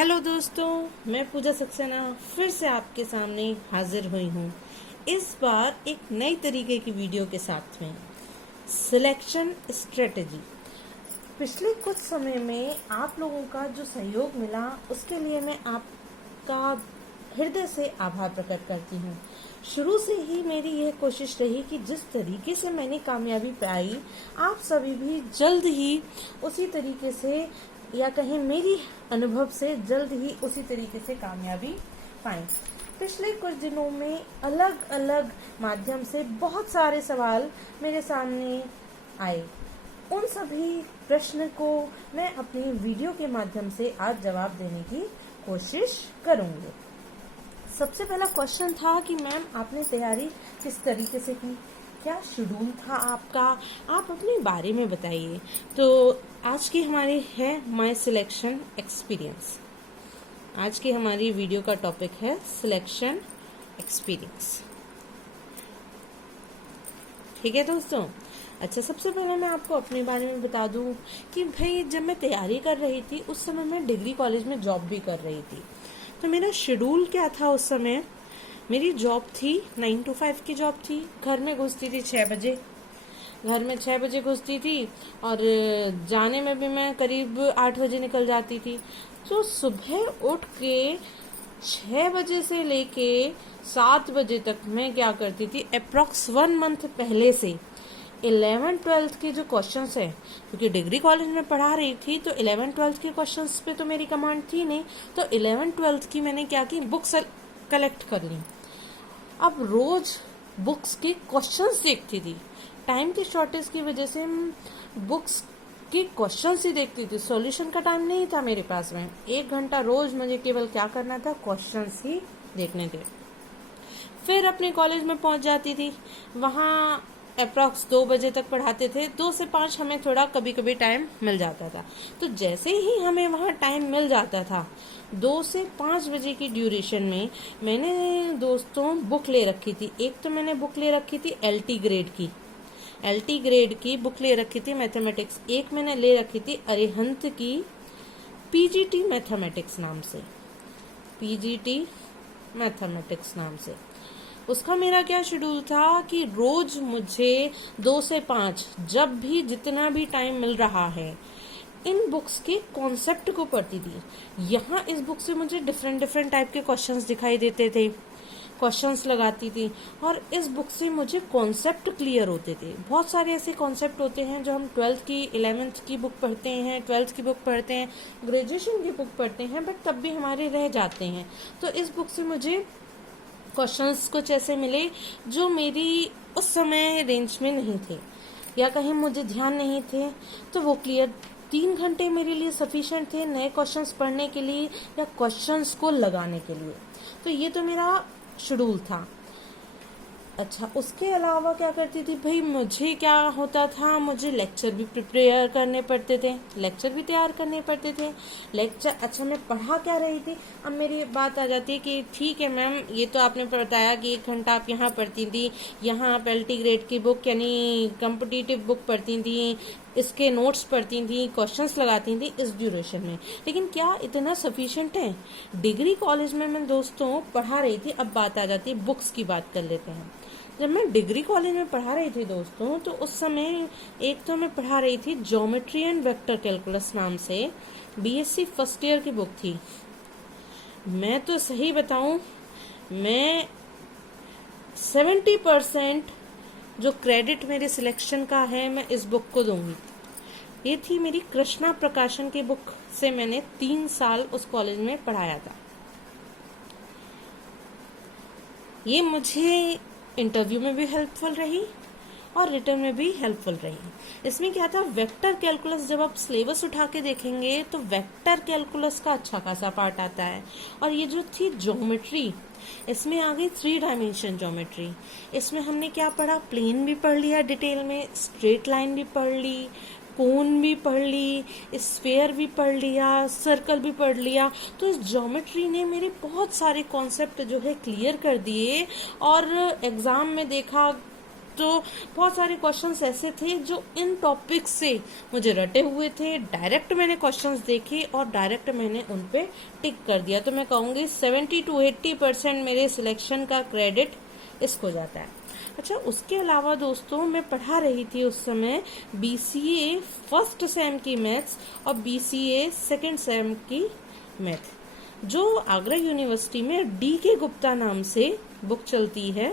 Hello दोस्तों, मैं पूजा सक्सेना फिर से आपके सामने हाजिर हुई हूँ। इस बार एक नई तरीके की वीडियो के साथ में सिलेक्शन स्ट्रेटजी। पिछले कुछ समय में आप लोगों का जो सहयोग मिला उसके लिए मैं आपका हृदय से आभार प्रकट करती हूँ। शुरू से ही मेरी यह कोशिश रही कि जिस तरीके से मैंने कामयाबी पाई आप सभी भी जल्द ही उसी तरीके से या कहें मेरी अनुभव से जल्द ही उसी तरीके से कामयाबी पाएं। पिछले कुछ दिनों में अलग अलग माध्यम से बहुत सारे सवाल मेरे सामने आए। उन सभी प्रश्न को मैं अपनी वीडियो के माध्यम से आज जवाब देने की कोशिश करूंगी। सबसे पहला क्वेश्चन था कि मैम आपने तैयारी किस तरीके से की, क्या शेड्यूल था आपका, आप अपने बारे में बताइए। तो आज की हमारी है माय सिलेक्शन एक्सपीरियंस। आज की हमारी वीडियो का टॉपिक है सिलेक्शन एक्सपीरियंस। ठीक है दोस्तों। अच्छा, सबसे पहले मैं आपको अपने बारे में बता दूं कि भाई जब मैं तैयारी कर रही थी उस समय मैं डिग्री कॉलेज में जॉब भी कर रही थी। तो मेरा शेड्यूल क्या था उस समय, मेरी जॉब थी 9 to 5 की जॉब थी। घर में घुसती थी 6 बजे, घर में 6 बजे घुसती थी और जाने में भी मैं करीब 8 बजे निकल जाती थी। तो सुबह उठ के 6 बजे से लेके 7 बजे तक मैं क्या करती थी, अप्रॉक्स 1 मंथ पहले से 11th-12th के जो क्वेश्चंस है, क्योंकि डिग्री कॉलेज में पढ़ा रही थी तो 11th-12th के क्वेश्चंस पे तो मेरी कमांड थी नहीं। तो 11th-12th की मैंने क्या की, बुक्स कलेक्ट कर ली। अब रोज बुक्स के क्वेश्चंस देखती थी। टाइम की शॉर्टेज की वजह से बुक्स के क्वेश्चंस ही देखती थी, सॉल्यूशन का टाइम नहीं था मेरे पास में। 1 घंटा रोज मुझे केवल क्या करना था, क्वेश्चंस ही देखने थे। फिर अपने कॉलेज में पहुंच जाती थी। वहाँ अप्रॉक्स 2 बजे तक पढ़ाते थे। 2 से 5 हमें थोड़ा कभी कभी टाइम मिल जाता था। तो जैसे ही हमें वहाँ टाइम मिल जाता था 2 से 5 बजे की ड्यूरेशन में मैंने दोस्तों बुक ले रखी थी। एक तो मैंने बुक ले रखी थी LT ग्रेड की बुक ले रखी थी मैथमेटिक्स। एक मैंने ले रखी थी अरिहंत की PGT मैथमेटिक्स नाम से। उसका मेरा क्या शेड्यूल था कि रोज मुझे 2 से 5 जब भी जितना भी टाइम मिल रहा है इन बुक्स के कॉन्सेप्ट को पढ़ती थी। यहाँ इस बुक से मुझे डिफरेंट टाइप के क्वेश्चंस दिखाई देते थे, क्वेश्चंस लगाती थी और इस बुक से मुझे कॉन्सेप्ट क्लियर होते थे। बहुत सारे ऐसे कॉन्सेप्ट होते हैं जो हम 12th की 11th की बुक पढ़ते हैं, 12th की बुक पढ़ते हैं, ग्रेजुएशन की बुक पढ़ते हैं, बट तब भी हमारे रह जाते हैं। तो इस बुक से मुझे क्वेश्चंस कुछ ऐसे मिले जो मेरी उस समय रेंज में नहीं थे या कहीं मुझे ध्यान नहीं थे, तो वो क्लियर 3 घंटे मेरे लिए सफिशिएंट थे नए क्वेश्चंस पढ़ने के लिए या क्वेश्चंस को लगाने के लिए। तो ये तो मेरा शेड्यूल था। अच्छा, उसके अलावा क्या करती थी भाई, मुझे क्या होता था, मुझे लेक्चर भी प्रिपेयर करने पड़ते थे, लेक्चर भी तैयार करने पड़ते थे। लेक्चर, अच्छा मैं पढ़ा क्या रही थी। अब मेरी बात आ जाती है कि ठीक है मैम, ये तो आपने बताया कि 1 घंटा आप यहाँ पढ़ती थी, यहाँ आप LT ग्रेड की बुक यानी कॉम्पिटिटिव बुक पढ़ती थी, इसके नोट्स पढ़ती थी, क्वेश्चंस लगाती थी इस ड्यूरेशन में। लेकिन क्या इतना सफिशिएंट है? डिग्री कॉलेज में मैं दोस्तों पढ़ा रही थी। अब बात आ जाती है बुक्स की, बात कर लेते हैं। जब मैं डिग्री कॉलेज में पढ़ा रही थी दोस्तों, तो उस समय एक तो मैं पढ़ा रही थी ज्योमेट्री एंड वेक्टर कैलकुलस नाम से BSc फर्स्ट ईयर की बुक थी। मैं तो सही बताऊं, मैं 70% जो क्रेडिट मेरे सिलेक्शन का है मैं इस बुक को दूंगी। ये थी मेरी कृष्णा प्रकाशन की बुक से मैंने 3 साल उस कॉलेज में पढ़ाया था। ये मुझे इंटरव्यू में भी हेल्पफुल रही और रिटर्न में भी हेल्पफुल रही। इसमें क्या था, वेक्टर कैलकुलस, जब आप सिलेबस उठा के देखेंगे तो वेक्टर कैलकुलस का अच्छा खासा पार्ट आता है। और ये जो थी ज्योमेट्री, इसमें आ गई 3 डायमेंशन ज्योमेट्री। इसमें हमने क्या पढ़ा, प्लेन भी पढ़ लिया डिटेल में, स्ट्रेट लाइन भी पढ़ ली, कोन भी पढ़ ली, स्फेयर भी पढ़ लिया, सर्कल भी पढ़ लिया। तो इस ज्योमेट्री ने मेरे बहुत सारे कॉन्सेप्ट जो है क्लियर कर दिए और एग्जाम में देखा तो बहुत सारे क्वेश्चंस ऐसे थे जो इन टॉपिक से मुझे रटे हुए थे। डायरेक्ट मैंने क्वेश्चंस देखे और डायरेक्ट मैंने उन पे टिक कर दिया। तो मैं कहूँगी 70 to 80% मेरे सिलेक्शन का क्रेडिट इसको जाता है। अच्छा, उसके अलावा दोस्तों मैं पढ़ा रही थी उस समय BCA फर्स्ट सेम की मैथ्स और BCA सेकंड सेम की मैथ, जो आगरा यूनिवर्सिटी में DK गुप्ता नाम से बुक चलती है।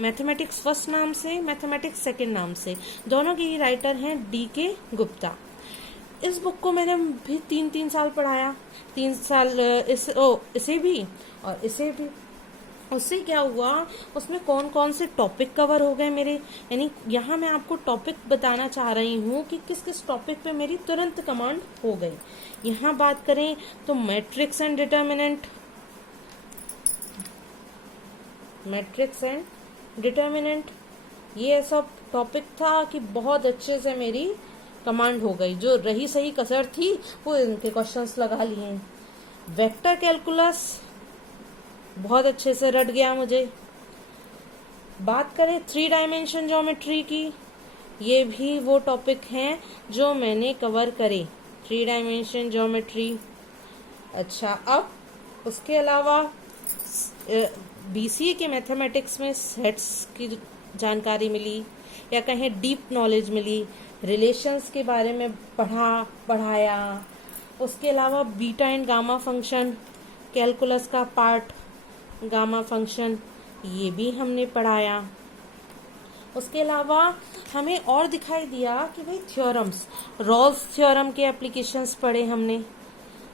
मैथमेटिक्स फर्स्ट नाम से, मैथमेटिक्स सेकंड नाम से, दोनों के ही राइटर हैं DK गुप्ता। इस बुक को मैंने भी 3 साल पढ़ाया, 3 साल इसे भी और इसे भी। उससे क्या हुआ, उसमें कौन कौन से टॉपिक कवर हो गए मेरे, यानी यहाँ मैं आपको टॉपिक बताना चाह रही हूँ कि किस किस टॉपिक पे मेरी तुरंत कमांड हो गई। यहाँ बात करें तो मैट्रिक्स एंड डिटर्मिनेंट, ये ऐसा टॉपिक था कि बहुत अच्छे से मेरी कमांड हो गई। जो रही सही कसर थी वो इनके क्वेश्चंस लगा लिए। वेक्टर कैलकुलस बहुत अच्छे से रट गया मुझे। बात करें 3 डायमेंशन ज्योमेट्री की, ये भी वो टॉपिक हैं जो मैंने कवर करे, 3 डायमेंशन ज्योमेट्री। अच्छा, अब उसके अलावा BCA के मैथमेटिक्स में सेट्स की जानकारी मिली, या कहें डीप नॉलेज मिली, रिलेशंस के बारे में पढ़ाया। उसके अलावा beta and gamma function, calculus का पार्ट गामा फंक्शन, ये भी हमने पढ़ाया। उसके अलावा हमें और दिखाई दिया कि भाई थ्योरम्स, रॉल्स थ्योरम के एप्लीकेशंस पढ़े हमने।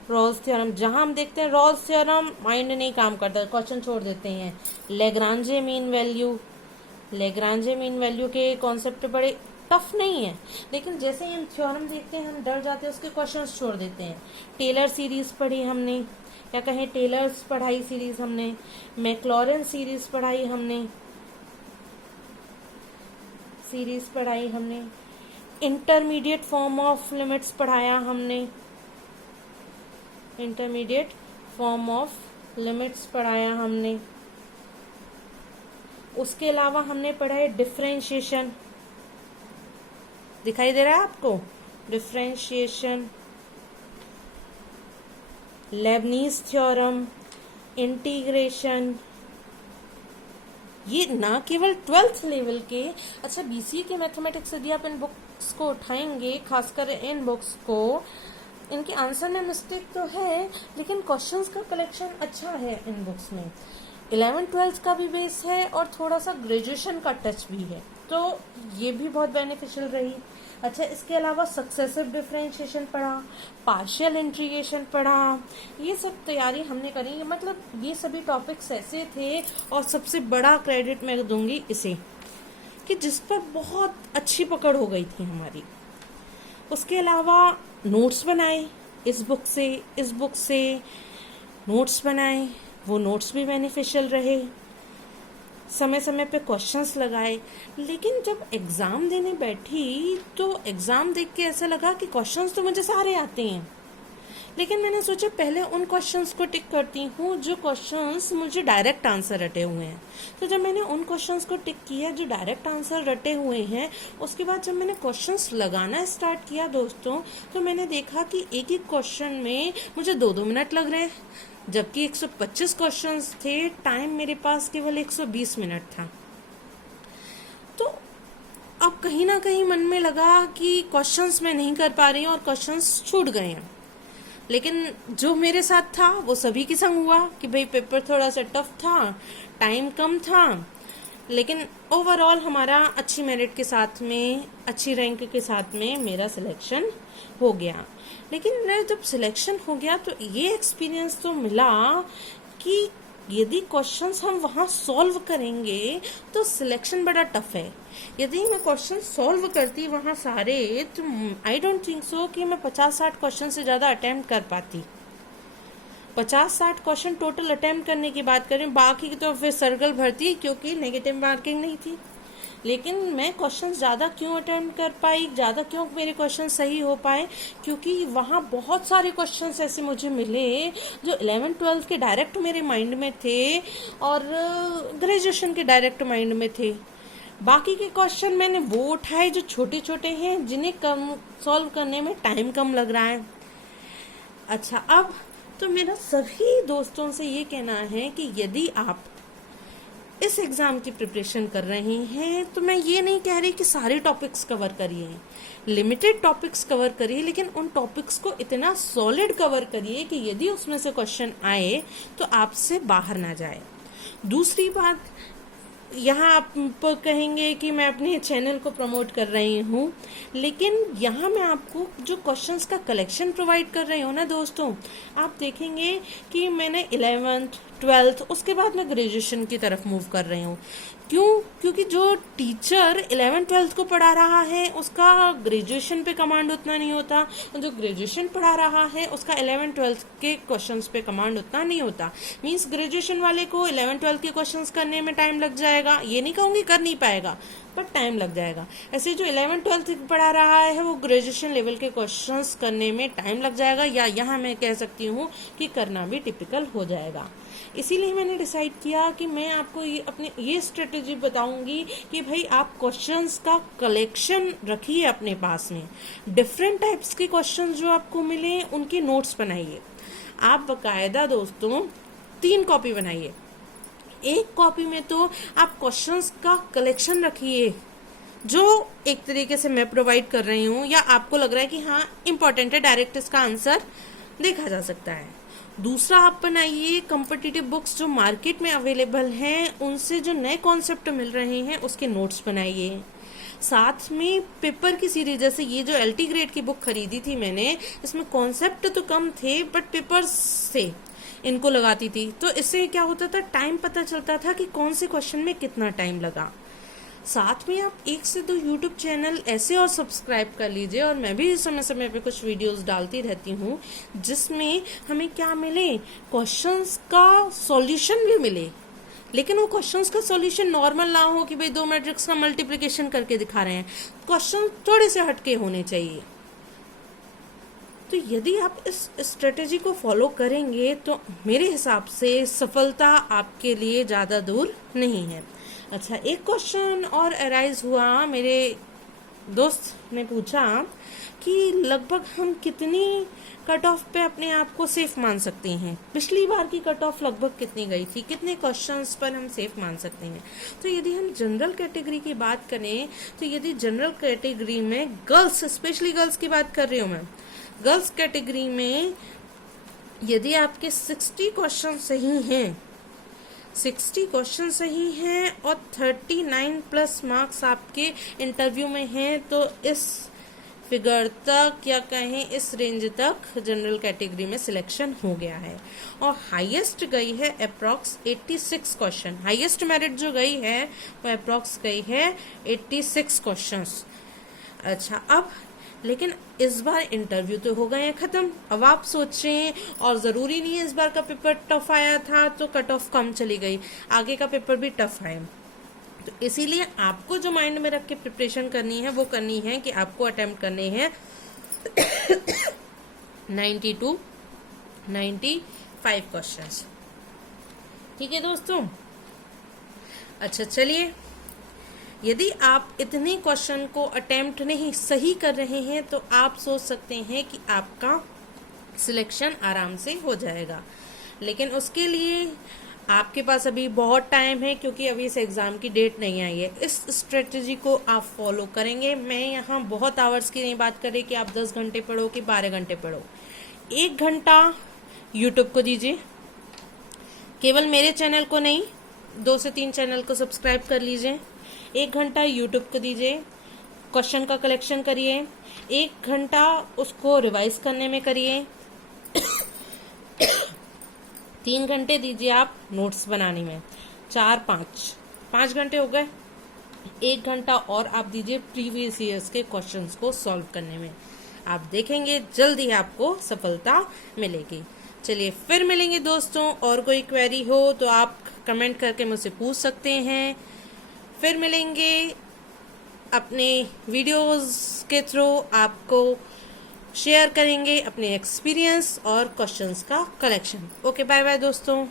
रॉल्स थ्योरम, जहां हम देखते हैं रॉल्स थ्योरम माइंड नहीं काम करता, क्वेश्चन छोड़ देते हैं। लेग्रांजे मीन वैल्यू के कॉन्सेप्ट बड़े टफ नहीं है, लेकिन जैसे ही हम थ्योरम देखते हैं हम डर जाते हैं, उसके क्वेश्चंस छोड़ देते हैं। टेलर सीरीज पढ़ी हमने, या कहें टेलर्स पढ़ाई सीरीज हमने, मैक्लॉरेन सीरीज पढ़ाई हमने, इंटरमीडिएट फॉर्म ऑफ लिमिट्स पढ़ाया हमने, उसके अलावा हमने पढ़ा है डिफरेंशिएशन, दिखाई दे रहा है आपको, डिफरेंशिएशन, लेबनीज थ्योरम, इंटीग्रेशन। ये ना केवल 12th लेवल के, अच्छा BCA के मैथमेटिक्स यदि आप इन बुक्स को उठाएंगे, खासकर इन बुक्स को, इनके आंसर में मिस्टेक तो है लेकिन क्वेश्चंस का कलेक्शन अच्छा है इन बुक्स में। 11th-12th का भी बेस है और थोड़ा सा ग्रेजुएशन का टच भी है, तो ये भी बहुत बेनिफिशियल रही। अच्छा, इसके अलावा सक्सेसिव डिफरेंशिएशन पढ़ा, पार्शियल इंटीग्रेशन पढ़ा, ये सब तैयारी हमने करी। मतलब ये सभी टॉपिक्स ऐसे थे, और सबसे बड़ा क्रेडिट मैं दूंगी इसे, कि जिस पर बहुत अच्छी पकड़ हो गई थी हमारी। उसके अलावा नोट्स बनाए, इस बुक से नोट्स बनाए, वो नोट्स भी बेनिफिशियल रहे। समय समय पे क्वेश्चंस लगाए, लेकिन जब एग्जाम देने बैठी तो एग्जाम देख के ऐसा लगा कि क्वेश्चंस तो मुझे सारे आते हैं, लेकिन मैंने सोचा पहले उन क्वेश्चंस को टिक करती हूँ जो क्वेश्चंस मुझे डायरेक्ट आंसर रटे हुए हैं। तो जब मैंने उन क्वेश्चंस को टिक किया जो डायरेक्ट आंसर रटे हुए हैं, उसके बाद जब मैंने क्वेश्चंस लगाना स्टार्ट किया दोस्तों, तो मैंने देखा कि एक एक क्वेश्चन में मुझे 2-2 मिनट लग रहे हैं, जबकि 125 क्वेश्चंस थे, टाइम मेरे पास केवल 120 मिनट था। तो अब कहीं ना कहीं मन में लगा कि क्वेश्चंस मैं नहीं कर पा रही हूँ और क्वेश्चंस छूट गए हैं। लेकिन जो मेरे साथ था वो सभी के संग हुआ कि भाई पेपर थोड़ा सा टफ था, टाइम कम था, लेकिन ओवरऑल हमारा अच्छी मेरिट के साथ में, अच्छी रैंक के साथ में मेरा सिलेक्शन हो गया। लेकिन मेरा जब सिलेक्शन हो गया तो ये एक्सपीरियंस तो मिला कि यदि क्वेश्चंस हम वहाँ सॉल्व करेंगे तो सिलेक्शन बड़ा टफ है। यदि मैं क्वेश्चन सॉल्व करती वहाँ सारे, तो आई डोंट थिंक सो कि मैं 50-60 क्वेश्चन से ज़्यादा अटेम्प्ट कर पाती। 50-60 क्वेश्चन टोटल अटेम्प्ट करने की बात करें, बाकी तो फिर सर्कल भरती क्योंकि नेगेटिव मार्किंग नहीं थी। लेकिन मैं क्वेश्चन ज़्यादा क्यों अटेम्प्ट कर पाई, ज़्यादा क्यों मेरे क्वेश्चन सही हो पाए, क्योंकि वहाँ बहुत सारे क्वेश्चंस ऐसे मुझे मिले जो 11th-12th के डायरेक्ट मेरे माइंड में थे और ग्रेजुएशन के डायरेक्ट माइंड में थे। बाकी के क्वेश्चन मैंने वो उठाए जो छोटे छोटे हैं, जिन्हें कम सॉल्व करने में टाइम कम लग रहा है। अच्छा, अब तो मेरा सभी दोस्तों से ये कहना है कि यदि आप इस एग्ज़ाम की प्रिपरेशन कर रहे हैं तो मैं ये नहीं कह रही कि सारे टॉपिक्स कवर करिए, लिमिटेड टॉपिक्स कवर करिए, लेकिन उन टॉपिक्स को इतना सॉलिड कवर करिए कि यदि उसमें से क्वेश्चन आए तो आपसे बाहर ना जाए। दूसरी बात, यहाँ आप कहेंगे कि मैं अपने चैनल को प्रमोट कर रही हूँ, लेकिन यहाँ मैं आपको जो क्वेश्चंस का कलेक्शन प्रोवाइड कर रही हूँ ना दोस्तों, आप देखेंगे कि मैंने 11th 12th उसके बाद मैं ग्रेजुएशन की तरफ मूव कर रही हूँ। क्यों? क्योंकि जो टीचर 11th 12th को पढ़ा रहा है उसका ग्रेजुएशन पे कमांड उतना नहीं होता, और जो ग्रेजुएशन पढ़ा रहा है उसका 11th 12th के क्वेश्चंस पे कमांड उतना नहीं होता। मींस ग्रेजुएशन वाले को 11th 12th के क्वेश्चंस करने में टाइम लग जाएगा, ये नहीं कहूँगी कर नहीं पाएगा, पर टाइम लग जाएगा। ऐसे जो 11th 12th पढ़ा रहा है वो ग्रेजुएशन लेवल के क्वेश्चंस करने में टाइम लग जाएगा, या यहाँ मैं कह सकती हूँ कि करना भी टिपिकल हो जाएगा। इसीलिए मैंने डिसाइड किया कि मैं आपको ये स्ट्रेटेजी बताऊंगी कि भाई आप क्वेश्चंस का कलेक्शन रखिए अपने पास में, डिफरेंट टाइप्स के क्वेश्चंस जो आपको मिले उनके नोट्स बनाइए। आप बकायदा दोस्तों 3 कॉपी बनाइए। एक कॉपी में तो आप क्वेश्चंस का कलेक्शन रखिए जो एक तरीके से मैं प्रोवाइड कर रही हूँ, या आपको लग रहा है कि हाँ इम्पोर्टेंट है, डायरेक्ट इसका आंसर देखा जा सकता है। दूसरा, आप बनाइए कॉम्पिटिटिव बुक्स जो मार्केट में अवेलेबल हैं, उनसे जो नए कॉन्सेप्ट मिल रहे हैं उसके नोट्स बनाइए। साथ में पेपर की सीरीज, जैसे ये जो LT ग्रेड की बुक खरीदी थी मैंने, इसमें कॉन्सेप्ट तो कम थे बट पेपर्स से इनको लगाती थी, तो इससे क्या होता था, टाइम पता चलता था कि कौन से क्वेश्चन में कितना टाइम लगा। साथ में आप 1 से 2 यूट्यूब चैनल ऐसे और सब्सक्राइब कर लीजिए, और मैं भी समय समय पे कुछ वीडियोस डालती रहती हूँ जिसमें हमें क्या मिले, क्वेश्चंस का सॉल्यूशन भी मिले, लेकिन वो क्वेश्चंस का सॉल्यूशन नॉर्मल ना हो कि भाई 2 मैट्रिक्स का मल्टीप्लिकेशन करके दिखा रहे हैं, क्वेश्चन थोड़े से हटके होने चाहिए। तो यदि आप इस स्ट्रेटेजी को फॉलो करेंगे तो मेरे हिसाब से सफलता आपके लिए ज़्यादा दूर नहीं है। अच्छा, एक क्वेश्चन और अराइज हुआ, मेरे दोस्त ने पूछा कि लगभग हम कितनी कट ऑफ पे अपने आप को सेफ मान सकते हैं, पिछली बार की कट ऑफ लगभग कितनी गई थी, कितने क्वेश्चंस पर हम सेफ मान सकते हैं। तो यदि हम जनरल कैटेगरी की बात करें तो यदि जनरल कैटेगरी में गर्ल्स, स्पेशली गर्ल्स की बात कर रही हूँ मैं, गर्ल्स कैटेगरी में यदि आपके 60 क्वेश्चन सही हैं, 60 क्वेश्चन सही हैं और 39 प्लस मार्क्स आपके इंटरव्यू में हैं, तो इस फिगर तक या कहें इस रेंज तक जनरल कैटेगरी में सिलेक्शन हो गया है। और हाईएस्ट गई है अप्रॉक्स 86 क्वेश्चन, हाईएस्ट मेरिट जो गई है वो अप्रॉक्स गई है 86 क्वेश्चंस। अच्छा, अब लेकिन इस बार इंटरव्यू तो हो गए हैं खत्म। अब आप सोचें, और ज़रूरी नहीं है इस बार का पेपर टफ आया था तो कट ऑफ कम चली गई, आगे का पेपर भी टफ है। तो इसीलिए आपको जो माइंड में रख के प्रिपरेशन करनी है वो करनी है कि आपको अटेम्प्ट करने हैं 90 to 95 क्वेश्चंस। ठीक है दोस्तों। अच्छा, चलिए, यदि आप इतने क्वेश्चन को अटेम्प्ट नहीं सही कर रहे हैं तो आप सोच सकते हैं कि आपका सिलेक्शन आराम से हो जाएगा, लेकिन उसके लिए आपके पास अभी बहुत टाइम है, क्योंकि अभी इस एग्ज़ाम की डेट नहीं आई है। इस स्ट्रेटजी को आप फॉलो करेंगे। मैं यहाँ बहुत आवर्स की नहीं बात कर रही कि आप 10 घंटे पढ़ो कि 12 घंटे पढ़ो। 1 घंटा यूट्यूब को दीजिए, केवल मेरे चैनल को नहीं, 2 से 3 चैनल को सब्सक्राइब कर लीजिए। 1 घंटा यूट्यूब को दीजिए, क्वेश्चन का कलेक्शन करिए। 1 घंटा उसको रिवाइज करने में करिए। 3 घंटे दीजिए आप नोट्स बनाने में। 5 घंटे हो गए। 1 घंटा और आप दीजिए प्रीवियस ईयर्स के क्वेश्चंस को सॉल्व करने में। आप देखेंगे जल्दी आपको सफलता मिलेगी। चलिए, फिर मिलेंगे दोस्तों। और कोई क्वेरी हो तो आप कमेंट करके मुझसे पूछ सकते हैं। फिर मिलेंगे अपने वीडियोस के थ्रू, आपको शेयर करेंगे अपने एक्सपीरियंस और क्वेश्चंस का कलेक्शन। ओके, बाय बाय दोस्तों।